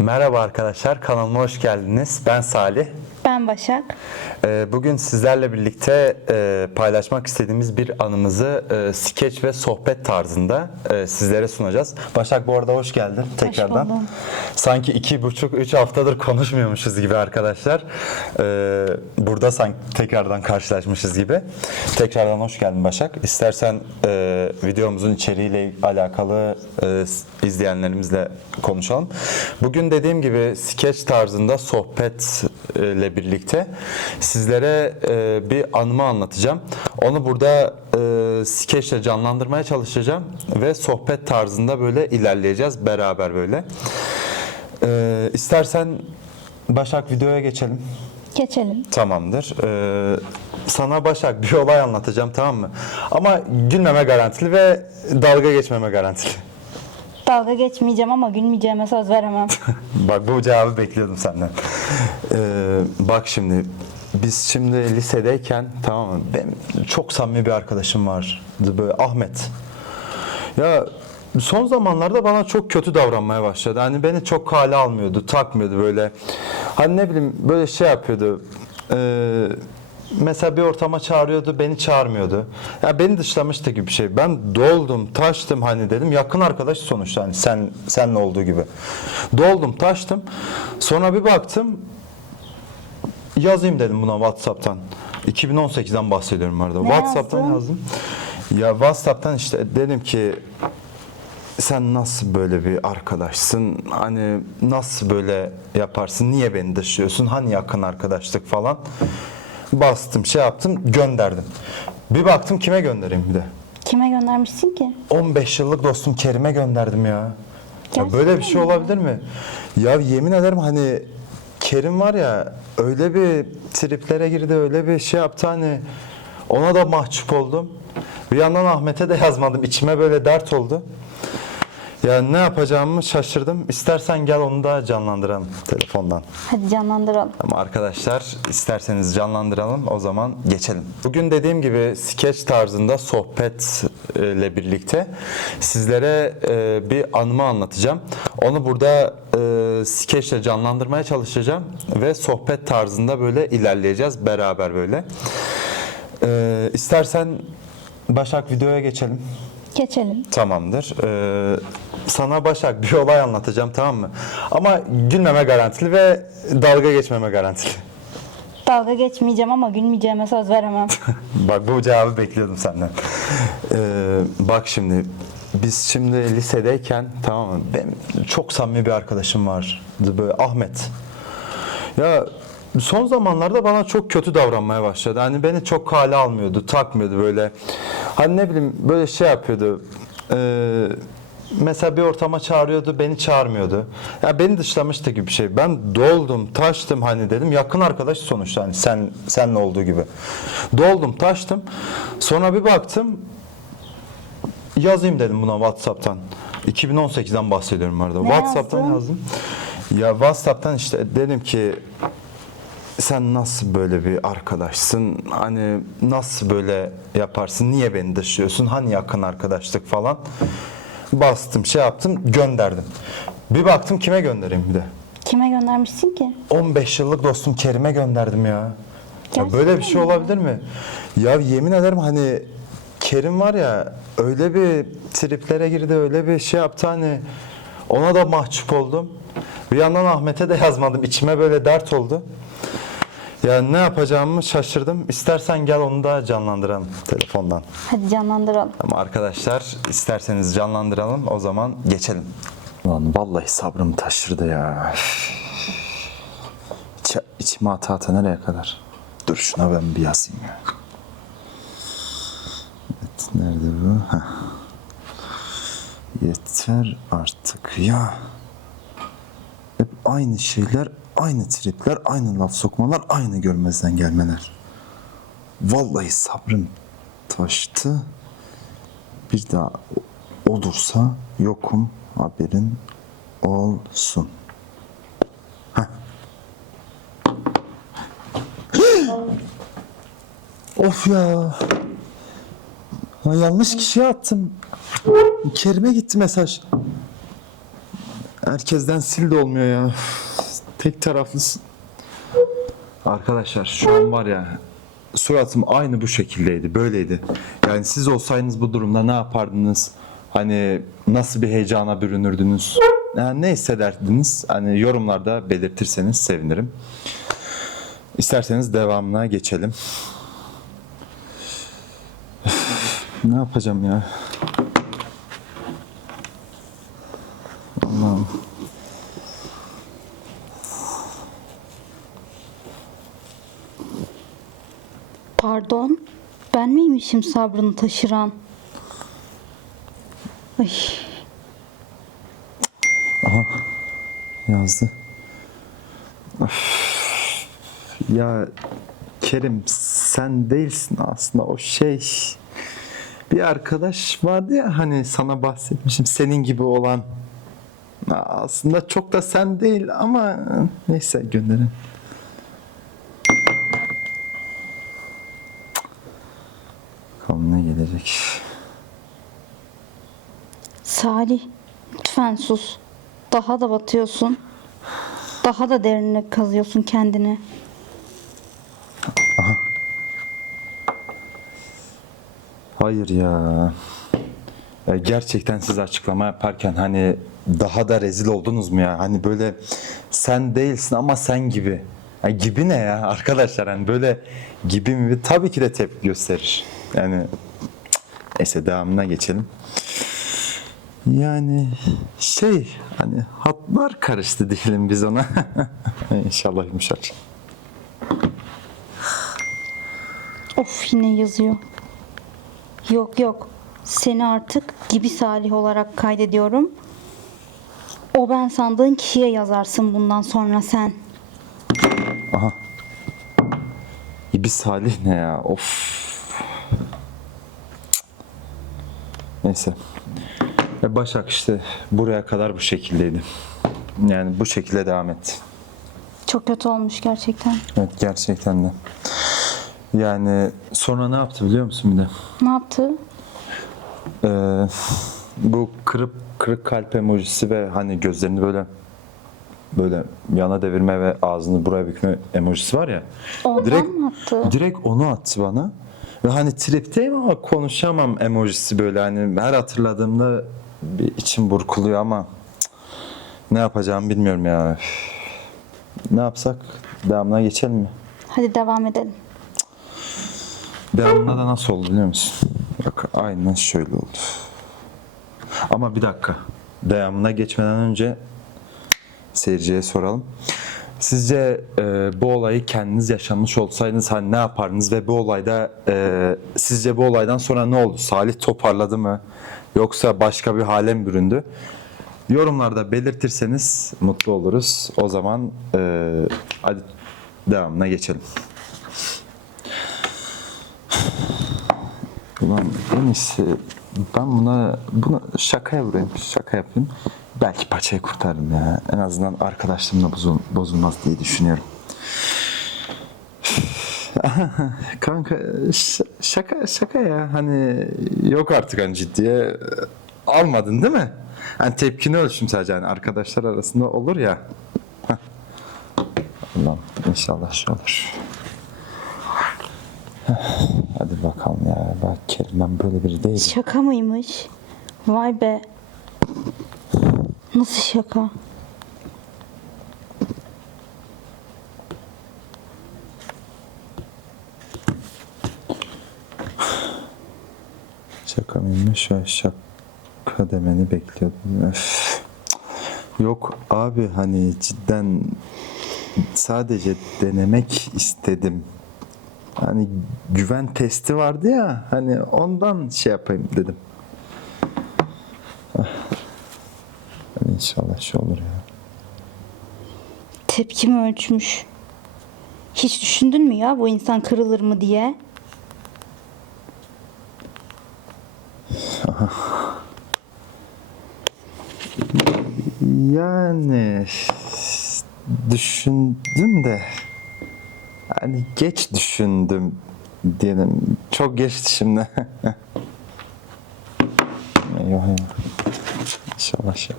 Merhaba arkadaşlar, kanalıma hoş geldiniz. Ben Salih. Ben Başak. Ee, Bugün sizlerle birlikte e, paylaşmak istediğimiz bir anımızı e, skeç ve sohbet tarzında e, sizlere sunacağız. Başak bu arada hoş geldin tekrardan. buldum. Sanki iki buçuk, üç haftadır konuşmuyormuşuz gibi arkadaşlar. Ee, Burada sanki tekrardan karşılaşmışız gibi. Tekrardan hoş geldin Başak. İstersen videomuzun içeriğiyle alakalı izleyenlerimizle konuşalım. Bugün dediğim gibi skeç tarzında sohbetle birlikte sizlere e, bir anımı anlatacağım. Onu burada e, skeçle canlandırmaya çalışacağım ve sohbet tarzında böyle ilerleyeceğiz beraber böyle. E, istersen Başak videoya geçelim. Geçelim. Tamamdır. Ee, sana Başak bir olay anlatacağım tamam mı? Ama gülmeme garantili ve dalga geçmeme garantili. Dalga geçmeyeceğim ama gülmeyeceğime söz veremem. Bak bu cevabı bekliyordum senden. Ee, bak şimdi biz şimdi lisedeyken tamam mı? Benim çok samimi bir arkadaşım vardı böyle Ahmet. Ya son zamanlarda bana çok kötü davranmaya başladı. Hani beni çok kale almıyordu, takmıyordu böyle. Hani ne bileyim böyle şey yapıyordu. Ee, mesela bir ortama çağırıyordu, beni çağırmıyordu. Ya beni dışlamıştı gibi bir şey. Ben doldum, taştım hani dedim. Yakın arkadaş sonuçta hani sen senle olduğu gibi. Doldum, taştım. Sonra bir baktım yazayım dedim buna WhatsApp'tan. 2018'den bahsediyorum arada. Ne WhatsApp'tan yazdın? yazdım. Ya WhatsApp'tan işte dedim ki sen nasıl böyle bir arkadaşsın? Hani nasıl böyle yaparsın? Niye beni dışlıyorsun? Hani yakın arkadaşlık falan. Bastım, şey yaptım, gönderdim. Bir baktım kime göndereyim bir de. Kime göndermişsin ki? 15 yıllık dostum Kerim'e gönderdim ya. Ya Gerçekten böyle bir şey mi? olabilir mi? Ya yemin ederim hani Kerim var ya öyle bir triplere girdi öyle bir şey yaptı hani ona da mahcup oldum. Bir yandan Ahmet'e de yazmadım. İçime böyle dert oldu. Ya ne yapacağımı şaşırdım. İstersen gel onu da canlandıralım telefondan. Hadi canlandıralım. Ama arkadaşlar isterseniz canlandıralım o zaman geçelim. Bugün dediğim gibi skeç tarzında sohbetle birlikte sizlere e, bir anımı anlatacağım. Onu burada e, skeçle canlandırmaya çalışacağım ve sohbet tarzında böyle ilerleyeceğiz beraber böyle. E, istersen Başak videoya geçelim. Geçelim. Tamamdır. Ee, sana Başak bir olay anlatacağım tamam mı? Ama gülmeme garantili ve dalga geçmeme garantili. Dalga geçmeyeceğim ama gülmeyeceğime söz veremem. Bak bu cevabı bekliyordum senden. Ee, bak şimdi biz şimdi lisedeyken tamam mı? Benim çok samimi bir arkadaşım vardı böyle Ahmet. Ya son zamanlarda bana çok kötü davranmaya başladı. Hani beni çok kale almıyordu, takmıyordu böyle. Hani ne bileyim böyle şey yapıyordu. Ee, mesela bir ortama çağırıyordu, beni çağırmıyordu. Ya beni dışlamıştı gibi bir şey. Ben doldum, taştım hani dedim. Yakın arkadaş sonuçta hani sen senle olduğu gibi. Doldum, taştım. Sonra bir baktım yazayım dedim buna WhatsApp'tan. 2018'den bahsediyorum arada. Ne WhatsApp'tan yazdın? yazdım. Ya WhatsApp'tan işte dedim ki sen nasıl böyle bir arkadaşsın? Hani nasıl böyle yaparsın? Niye beni dışlıyorsun? Hani yakın arkadaşlık falan. Bastım, şey yaptım, gönderdim. Bir baktım kime göndereyim bir de. Kime göndermişsin ki? 15 yıllık dostum Kerim'e gönderdim ya. Ya Gerçekten böyle bir şey mi? olabilir mi? Ya yemin ederim hani Kerim var ya öyle bir triplere girdi öyle bir şey yaptı hani ona da mahcup oldum. Bir yandan Ahmet'e de yazmadım. İçime böyle dert oldu. Ya ne yapacağımı şaşırdım. İstersen gel onu da canlandıralım telefondan. Hadi canlandıralım. Ama arkadaşlar isterseniz canlandıralım o zaman geçelim. Lan vallahi sabrım taşırdı ya. İç, içime ata ata nereye kadar? Dur şuna ben bir yazayım ya. Evet, nerede bu? Heh. Yeter artık ya. Hep aynı şeyler, aynı tripler, aynı laf sokmalar, aynı görmezden gelmeler. Vallahi sabrım taştı. Bir daha olursa yokum haberin olsun. Heh. of ya. Ha, yanlış kişiye attım. Kerime gitti mesaj. Herkesten sil de olmuyor ya. Tek taraflısın. Arkadaşlar şu an var ya suratım aynı bu şekildeydi. Böyleydi. Yani siz olsaydınız bu durumda ne yapardınız? Hani nasıl bir heyecana bürünürdünüz? Yani ne hissederdiniz? Hani yorumlarda belirtirseniz sevinirim. İsterseniz devamına geçelim. ne yapacağım ya? Allah'ım. Pardon, ben miymişim sabrını taşıran? Ay, yazdı. Of. Ya Kerim sen değilsin aslında o şey. Bir arkadaş vardı ya hani sana bahsetmişim senin gibi olan. Aslında çok da sen değil ama neyse gönderin. Bakalım ne gelecek. Salih, lütfen sus. Daha da batıyorsun. Daha da derine kazıyorsun kendini. Hayır ya. Ya Gerçekten siz açıklama yaparken hani daha da rezil oldunuz mu ya? Hani böyle sen değilsin ama sen gibi. Ya gibi ne ya arkadaşlar hani böyle gibi mi? Tabii ki de tepki gösterir. Yani neyse devamına geçelim. Yani şey hani hatlar karıştı diyelim biz ona. İnşallah yumuşar. Of yine yazıyor. Yok yok. Seni artık gibi Salih olarak kaydediyorum. O ben sandığın kişiye yazarsın bundan sonra sen. İbi Salih ne ya? Of. Neyse. Başak işte buraya kadar bu şekildeydi. Yani bu şekilde devam etti. Çok kötü olmuş gerçekten. Evet gerçekten de. Yani sonra ne yaptı biliyor musun bir de? Ne yaptı? Ee, bu kırıp kırık kalp emojisi ve hani gözlerini böyle böyle yana devirme ve ağzını buraya bükme emojisi var ya. Ondan mı attı? Direkt onu attı bana. Ve hani tripteyim ama konuşamam emojisi böyle hani her hatırladığımda bir içim burkuluyor ama cık, ne yapacağımı bilmiyorum ya. Üf. Ne yapsak? Devamına geçelim mi? Hadi devam edelim. Devamında da nasıl oldu biliyor musun? Bak aynen şöyle oldu. Ama bir dakika. Devamına geçmeden önce seyirciye soralım. Sizce e, bu olayı kendiniz yaşamış olsaydınız hani ne yapardınız ve bu olayda e, sizce bu olaydan sonra ne oldu? Salih toparladı mı? Yoksa başka bir hale mi büründü? Yorumlarda belirtirseniz mutlu oluruz. O zaman e, hadi devamına geçelim. Ulan en iyisi ben buna buna şakaya vurayım, şaka yapayım. Belki paçayı kurtarırım ya. En azından arkadaşlığımla bozul, bozulmaz diye düşünüyorum. Kanka şaka şaka ya hani yok artık hani ciddiye almadın değil mi? Hani tepkini ölçüm sadece hani arkadaşlar arasında olur ya. Allah'ım inşallah şey olur. Hadi bakalım ya. Bak Kerim ben böyle biri değilim. Şaka mıymış? Vay be. Nasıl şaka? Şaka mıymış? Ya şaka demeni bekliyordum. Öf. Yok abi hani cidden sadece denemek istedim. Hani güven testi vardı ya hani ondan şey yapayım dedim. Ah. Hani inşallah şey olur ya. Tepkimi ölçmüş. Hiç düşündün mü ya bu insan kırılır mı diye? Yani düşündüm de hani geç düşündüm diyelim. Çok geçti şimdi. eyvah eyvah. İnşallah şey.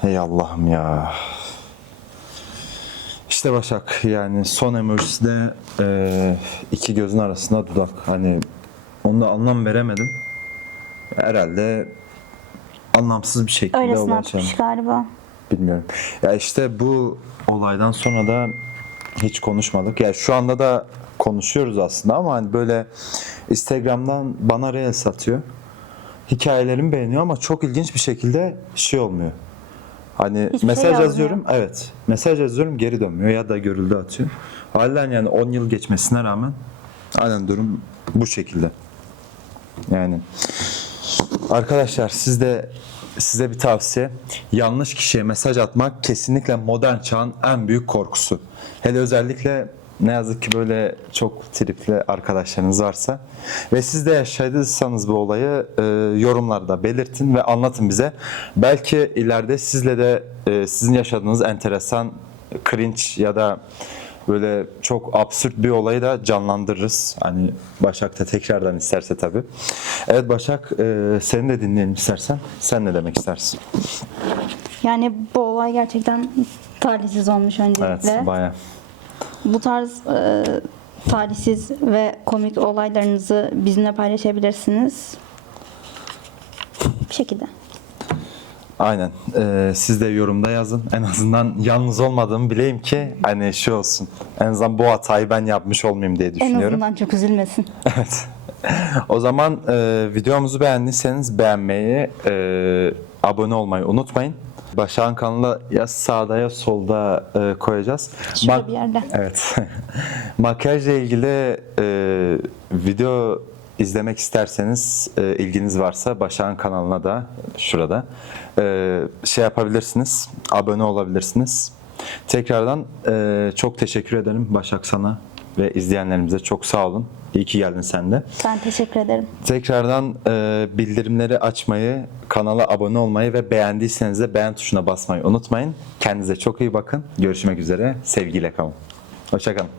Hey Allah'ım ya. İşte Başak yani son emojisinde e, iki gözün arasında dudak. Hani onu da anlam veremedim. Herhalde anlamsız bir şekilde Öylesine ulaşalım. atmış galiba. Bilmiyorum. Ya işte bu olaydan sonra da hiç konuşmadık. Ya şu anda da konuşuyoruz aslında ama hani böyle Instagram'dan bana reels atıyor. Hikayelerimi beğeniyor ama çok ilginç bir şekilde şey olmuyor. Hani Hiçbir şey mesaj yazmıyor. yazıyorum, evet. Mesaj yazıyorum geri dönmüyor ya da görüldü atıyor. Halen yani 10 yıl geçmesine rağmen aynen durum bu şekilde. Yani Arkadaşlar siz de size bir tavsiye. Yanlış kişiye mesaj atmak kesinlikle modern çağın en büyük korkusu. Hele özellikle ne yazık ki böyle çok tripli arkadaşlarınız varsa ve siz de yaşadıysanız bu olayı e, yorumlarda belirtin ve anlatın bize. Belki ileride sizle de e, sizin yaşadığınız enteresan cringe ya da böyle çok absürt bir olayı da canlandırırız. Hani Başak da tekrardan isterse tabii. Evet Başak e, seni de dinleyelim istersen. Sen ne demek istersin? Yani bu olay gerçekten talihsiz olmuş öncelikle. Evet baya. Bu tarz e, talihsiz ve komik olaylarınızı bizimle paylaşabilirsiniz. Bir şekilde. Aynen. E, siz de yorumda yazın. En azından yalnız olmadığımı bileyim ki hani şey olsun. En azından bu hatayı ben yapmış olmayayım diye En düşünüyorum. azından çok üzülmesin. Evet. O zaman e, videomuzu beğendiyseniz beğenmeyi, e, abone olmayı unutmayın. Başak'ın kanalı ya sağda ya solda e, koyacağız. Şurada Mak- bir yerde. Evet. Makyajla ilgili e, video izlemek isterseniz, e, ilginiz varsa Başak'ın kanalına da şurada e, şey yapabilirsiniz, abone olabilirsiniz. Tekrardan e, çok teşekkür ederim Başak sana ve izleyenlerimize çok sağ olun. İyi ki geldin sen de. Ben teşekkür ederim. Tekrardan e, bildirimleri açmayı, kanala abone olmayı ve beğendiyseniz de beğen tuşuna basmayı unutmayın. Kendinize çok iyi bakın. Görüşmek üzere. Sevgiyle kalın. Hoşçakalın.